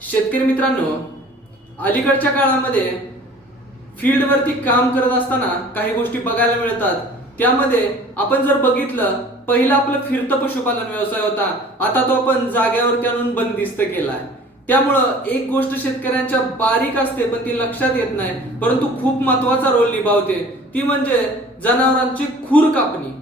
शेतकरी मित्रांनो, अलीकडच्या काळामध्ये फील्डवरती काम करत असताना काही गोष्टी बघायला मिळतात. त्यामध्ये आपण जर बघितलं, पहिला आपलं फिरतं पशुपालन व्यवसाय होता, आता तो आपण जाग्यावरती आणून बंदिस्त केलाय. त्यामुळं एक गोष्ट शेतकऱ्यांच्या बारीक असते पण ती लक्षात येत नाही, परंतु खूप महत्वाचा रोल निभावते. ती म्हणजे जनावरांची खूर कापणी.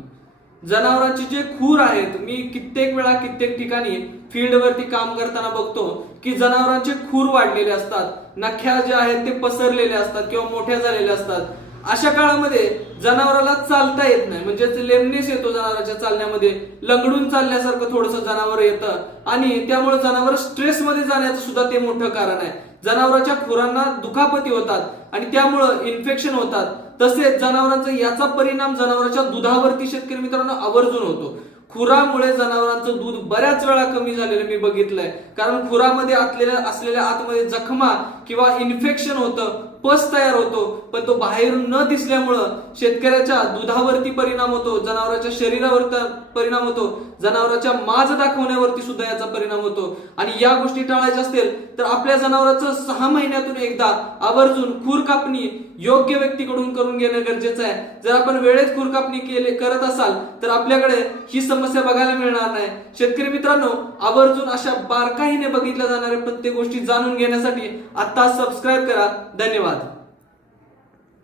जनावरांचे जे खूर आहेत, मी कित्येक वेळा कित्येक ठिकाणी फील्डवरती काम करताना बघतो की जनावरांचे खूर वाढलेले असतात, नख्या जे आहेत ते पसरलेले असतात किंवा मोठ्या झालेल्या असतात. अशा काळामध्ये जनावराला चालता येत नाही, म्हणजे लेमनेस येतो जनावरांच्या चालण्यामध्ये, लंगडून चालण्यासारखं थोडंसं जनावर येतं आणि त्यामुळे जनावर स्ट्रेस मध्ये जाण्याचं सुद्धा ते मोठं कारण आहे. जनावरांच्या खुरांना दुखापती होतात आणि त्यामुळे इन्फेक्शन होतात. तसेच जनावरांचा याचा परिणाम जनावरांच्या दुधावरती शेतकरी मित्रांनो आवर्जून होतो. खुरामुळे जनावरांचं दूध बऱ्याच वेळा कमी झालेलं मी बघितलंय, कारण खुरामध्ये असलेल्या आतमध्ये जखमा किंवा इन्फेक्शन होतं, पस तयार होतो, पण तो बाहेरून न दिसल्यामुळं शेतकऱ्याच्या दुधावरती परिणाम होतो, जनावरांच्या शरीरावर परिणाम होतो, जनावरांच्या माज दाखवण्यावरती सुद्धा याचा परिणाम होतो. आणि या गोष्टी टाळायच्या असतील तर आपल्या जनावरांचं 6 महिन्यातून एकदा आवर्जून खूर कापणी योग्य व्यक्तीकडून करून घेणं गरजेचं आहे. जर आपण वेळेत खूर कापणी करत असाल तर आपल्याकडे ही समस्या बघायला मिळणार नाही. शेतकरी मित्रांनो, आवर्जून अशा बारकाईने बघितल्या जाणाऱ्या प्रत्येक गोष्टी जाणून घेण्यासाठी आता सबस्क्राईब करा. धन्यवाद.